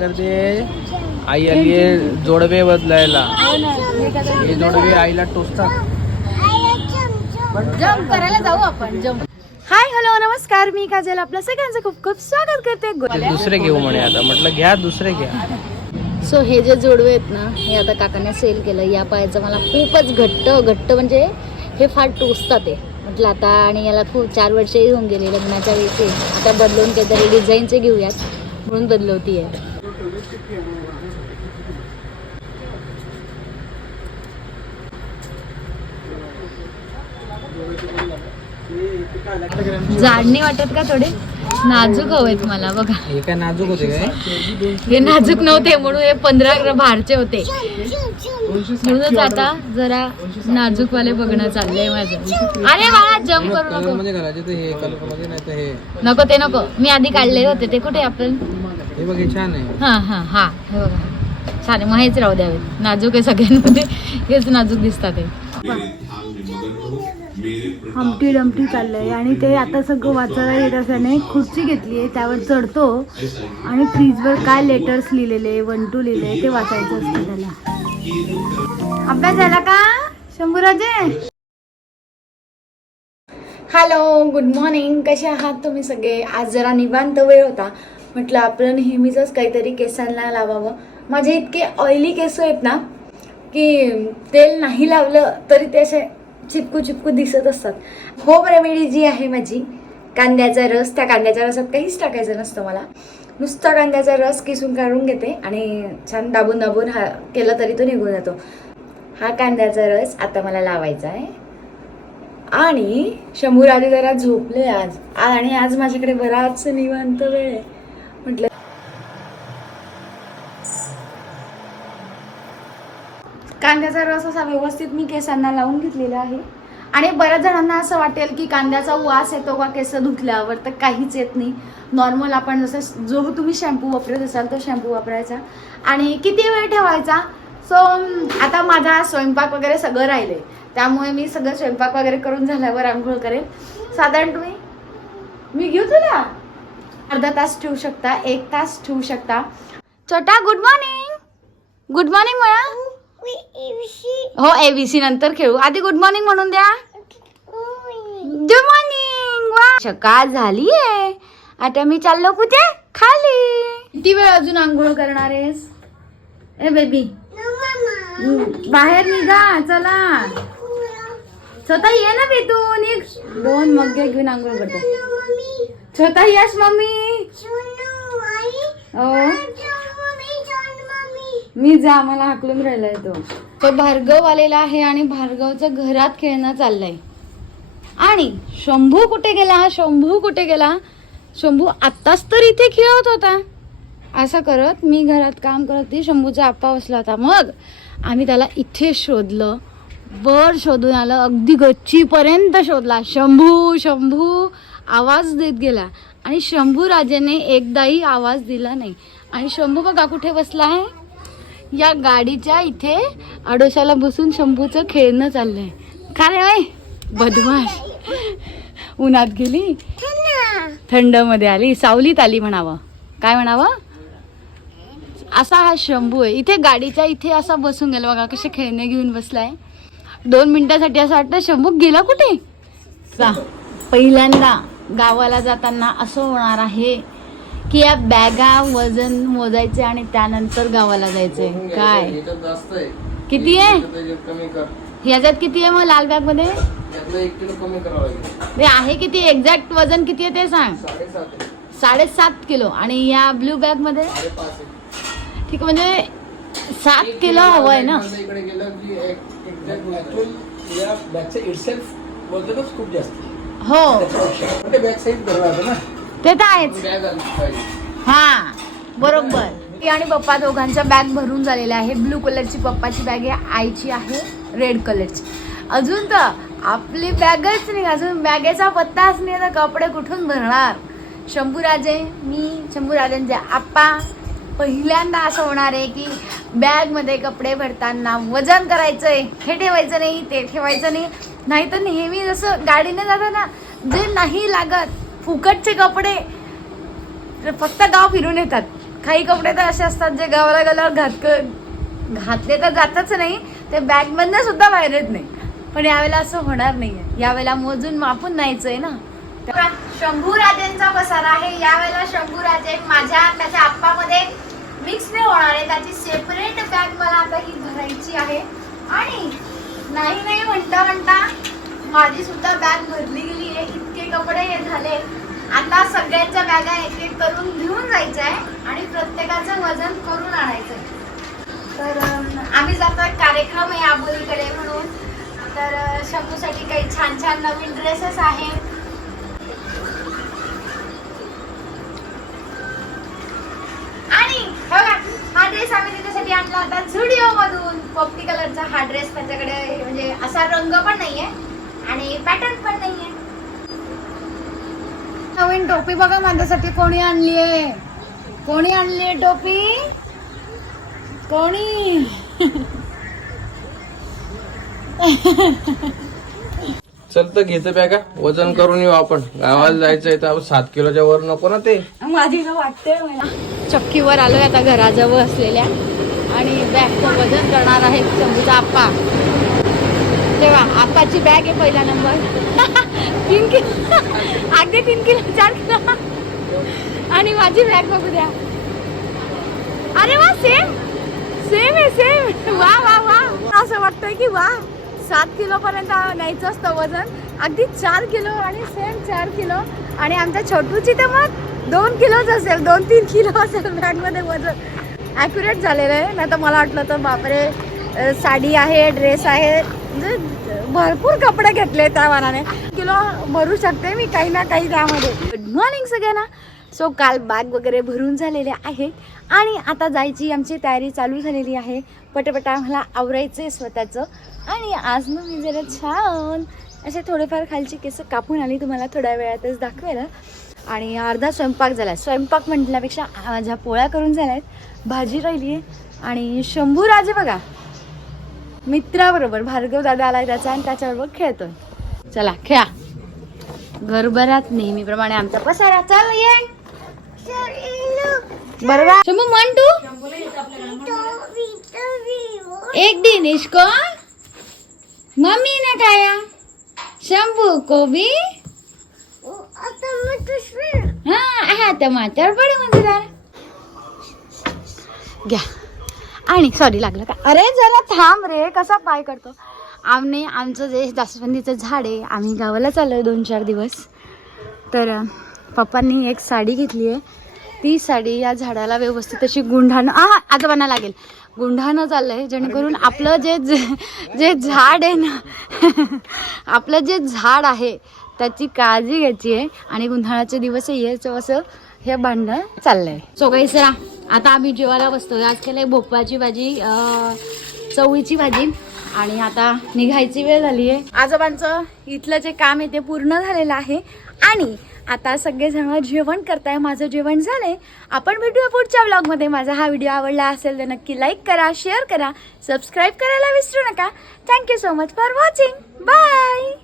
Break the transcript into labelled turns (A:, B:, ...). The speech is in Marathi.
A: तर ते आई आली आहे जोडवे बदलायला. हे जोडवे आईला टोचतात.
B: जम्प करायला जाऊ आपण जम्प हाय हॅलो नमस्कार. मी काजल आपलं सगळ्यांचं खूप खूप स्वागत करते.
A: ते दुसरे घेऊ म्हणे आता. म्हटलं घ्या दुसरे घ्या.
B: सो हे जे जोडवे आहेत ना हे आता काकाने सेल केलं. या पायाचं मला खूपच घट्ट घट्ट म्हणजे हे फार टोचतात आहे म्हटलं आता आणि याला खूप चार वर्षही होऊन गेले लग्नाच्या वेळेचे आता बदलून काहीतरी डिझाईनचे घेऊयात. म्हणून बदलवती आहे जाडणी वाटत का थोडे? नाजूक हवेत मला बघा.
A: हे काय नाजूक होते काय?
B: हे नाजूक नव्हते म्हणून हे पंधरा ग्राम भारचे होते. म्हणूनच आता जरा नाजूक वाले बघणं चाललंय माझं. अरे बाळा जम्प करू नको. नको ते नको. मी आधी काढले होते. ते कुठे आपण?
A: हे बघ हे छान आहे.
B: हा हा हा. हे बघा. छान आहे. मग हेच राहू द्यावेत नाजूक आहे सगळ्यांमध्ये. हेच नाजूक दिसतात ते हमटी डमटी चाललंय आणि ते आता सगळं वाचायला येत असल्याने खुर्ची घेतली आहे त्यावर चढतो. आणि फ्रीजवर काय लेटर्स लिहिलेले वन टू लिहिले ते वाचायचं असतं त्याला. अभ्यास झाला का शंभूराजे? हॅलो गुड मॉर्निंग कसे आहात तुम्ही सगळे? आज जरा निवांत वेळ होता. म्हटलं आपलं नेहमीच काहीतरी केसांना लावावं. माझे इतके ऑइली केस आहेत ना की तेल नाही लावलं तरी ते असे चिपकू चिपकू दिसत असतात. होम रेमेडी जी आहे माझी कांद्याचा रस त्या कांद्याच्या रसात काहीच टाकायचं नसतं मला. नुसता कांद्याचा रस किसून काढून घेते आणि छान दाबून दाबून हा केला तरी तो निघून जातो. हा कांद्याचा रस आता मला लावायचा आहे. आणि शंभूर आधी जरा झोपले आज. आणि आज माझ्याकडे बराच निवांत वेळ आहे म्हटलं कांद्याचा रस असा व्यवस्थित मी केसांना लावून घेतलेला आहे. आणि बऱ्याच जणांना असं वाटेल की कांद्याचा वास येतो का केस धुतल्यावर तर काहीच येत नाही. नॉर्मल आपण जसं जो तुम्ही शॅम्पू वापरत असाल तो शॅम्पू वापरायचा. आणि किती वेळ ठेवायचा? सो आता माझा स्वयंपाक वगैरे सगळं राहिले त्यामुळे मी सगळं स्वयंपाक वगैरे करून झाल्यावर आंघोळ करेल साधारण तुम्ही मी घेऊ तुला? अर्धा तास ठेवू शकता एक तास ठेवू शकता. छोटा गुड मॉर्निंग गुड मॉर्निंग म्हणा हो एबीसी नंतर खेळू. आधी गुड मॉर्निंग म्हणून द्या. गुड मॉर्निंग वा. सकाळ झाली आहे आता मी चाललो कुठे? खाली. किती वेळ अजून आंघोळ करणार आहेस? ए बेबी बाहेर निघा चला. स्वतः ये ना बे तू निघ. दोन मग्गे घेऊन आंघोळ करतो. स्वतः यश मम्मी. हो. मी जा मला हाकलून राहिलाय तो. तो भार्गव आलेला आहे आणि भार्गवचं घरात खेळणं चाललंय. आणि शंभू कुठे गेला? शंभू कुठे गेला? शंभू आत्ताच तर इथे खेळत होता. असं करत मी घरात काम करत ती शंभूचा आप्पा बसला होता. मग आम्ही त्याला इथे शोधलं. वर शोधून आलं अगदी गच्चीपर्यंत शोधला. शंभू शंभू आवाज देत गेला. आणि शंभू राजेने एकदाही आवाज दिला नाही. आणि शंभू बघा कुठे बसला आहे? या गाडीच्या इथे आडोशाला बसून शंभूचं खेळणं चाललंय. का रे बाई बदमाश. उन्हात गेली? थंडमध्ये आली. सावलीत आली म्हणावं. काय म्हणावं? असा हा शंभू आहे. इथे गाडीच्या इथे असा बसून गेला. बघा कसे खेळणे घेऊन बसलाय. दोन मिनिटासाठी असं वाटतं शंभू गेला कुठे? जा पहिल्यांदा गावाला जाताना असं होणार आहे की या बॅगा वजन मोजायचे आणि त्यानंतर गावाला जायचंय. काय?
A: जास्त आहे.
B: किती आहे?
A: कमी कर.
B: ह्याच्यात किती आहे मग लाल बॅगमध्ये
A: त्यातलं एक किलो कमी करावं लागेल.
B: ते आहे किती? एक्झॅक्ट वजन किती आहे ते सांग.
A: साडेसात
B: किलो. आणि या ब्ल्यू
A: बॅगमध्ये
B: ठीक म्हणजे सात किलो हवं आहे ना. हो.
A: बॅग धरला होता ना.
B: ते तर आहेच. हा बरोबर. ती आणि पप्पा दोघांच्या बॅग भरून झालेल्या आहे. ब्लू कलरची पप्पाची बॅग आहे आईची आहे रेड कलरची. अजून तर आपली बॅगच नाही अजून बॅगेचा पत्ताच नाही तर कपडे कुठून भरणार? शंभूराजे मी शंभूराजेंचे आप्पा पहिल्यांदा असं होणार आहे की बॅगमध्ये कपडे भरताना वजन करायचंय. हे ठेवायचं नाही ते ठेवायचं नाही. नाहीतर नेहमी जसं गाडीने जातं ना जे नाही लागत फुकटचे कपडे फक्त गाव फिरून येतात. काही कपडे तर असे असतात जे गावाला गेल्यावर घातक घातले तर जातच नाही ते बॅगमधनं सुद्धा बाहेर येत नाही. पण यावेळेला असं होणार नाहीये. यावेळेला मोजून मापून न्यायचंय ना. शंभूराजेंचा पसारा आहे. यावेळेला शंभूराजे माझ्या त्याच्या आप्पामध्ये मिक्स नाही होणार आहे. त्याची सेपरेट बॅग मला आता ही भरायची आहे. आणि नाही नाही म्हणता म्हणता माझी सुद्धा बॅग भरली गेली आहे. इतके कपडे हे झाले. आता सगळ्यांच्या बॅगा एक एक करून घेऊन जायचं आहे आणि प्रत्येकाचं वजन करून आणायचं तर आम्ही जातो कार्यक्रम आहे आबोलीकडे म्हणून. तर शंभूसाठी काही छान छान नवीन ड्रेसेस आहेत. आणि बघा हा ड्रेस आम्ही त्याच्यासाठी आणला होता झुडिओ मधून पोपटी कलरचा हा ड्रेस त्याच्याकडे म्हणजे असा रंग पण नाहीये आणि पॅटर्न पण नाहीये. नवीन टोपी बघा माझ्यासाठी कोणी आणलीये कोणी आणलीये टोपी? कोणी?
A: चल तर घेतो बॅगा वजन करून येऊ आपण. गावाला जायचंय तर सात किलोच्या वर नको ना ते.
B: माझी वाटते मला. चक्कीवर आलोय आता घराजवळ असलेल्या. आणि बॅगचं वजन करणार आहे शंभूचा आप्पा. तेव्हा आप्पाची बॅग आहे पहिला नंबर. तीन किलो अगदी तीन किलो चार किलो आणि माझी बॅग बघू द्या. अरे वा सेम सेम आहे सेम वा वा वा. असं वाटतंय की वा सात किलो पर्यंत न्यायचं असतं वजन. अगदी चार किलो आणि सेम चार किलो. आणि आमच्या छोटूची तर मग दोन किलोच असेल दोन तीन किलो असेल बॅगमध्ये वजन. ॲक्युरेट झालेलं आहे. नाही तर मला वाटलं तर बापरे साडी आहे ड्रेस आहे. म्हणजे भरपूर कपडे घेतले त्या मनाने किलो भरू शकते मी काही ना काही त्यामध्ये. गुड मॉर्निंग सगळ्यांना. सो काल बॅग वगैरे भरून झालेले आहे आणि आता जायची आमची तयारी चालू झालेली आहे. पटापटा आम्हाला आवरायचं आहे स्वतःचं. आणि आज मग मी जरा छान असे थोडेफार खालची केस कापून आली तुम्हाला थोड्या वेळातच दाखवेल. आणि अर्धा स्वयंपाक झाला. स्वयंपाक म्हटल्यापेक्षा माझ्या पोळ्या करून झाल्या आहेत भाजी राहिली आहे आणि शंभू राजे बघा. मित्राबरोबर भार्गव दादा आलाय त्याचा आणि त्याच्याबरोबर खेळतोय. चला खेळा. घरभरात नेहमीप्रमाणे आमचा पसारा चल ये बरोबर? शंभू म्हण तू एक दिन इसको मम्मी ने खाया. शंभू को भी हा टमाटर बडे मजेदार घ्या. आणि सॉरी लागलं का अरे जरा थांब रे कसा पाय करतो आम्ही आमचं जे जास्वंदीचं झाड आहे आम्ही गावाला चाललो दोन चार दिवस. तर पप्पांनी एक साडी घेतली आहे. ती साडी या झाडाला व्यवस्थित अशी गुंढाणं हा आजोबांना लागेल. गुंढाणं चाललं आहे जेणेकरून आपलं जे जे- जे झाड आहे ना आपलं जे झाड आहे त्याची काळजी घ्यायची आहे. आणि गुंढाणाचे दिवस यायचं असं हे भांडण चाललंय. सो सरा आता आम्ही जेवायला बसतोय. आज केलंय भोपळाची भाजी चवळीची भाजी. आणि आता निघायची वेळ झाली आहे आजोबांचं इथलं जे काम आहे ते पूर्ण झालेलं आहे. आणि आता सगळेजण जेवण करताय. माझं जेवण झालंय. आपण भेटूया पुढच्या व्लॉगमध्ये माझा हा व्हिडिओ आवडला असेल तर नक्की लाईक करा शेअर करा सबस्क्राईब करायला विसरू नका. Thank you so much for watching bye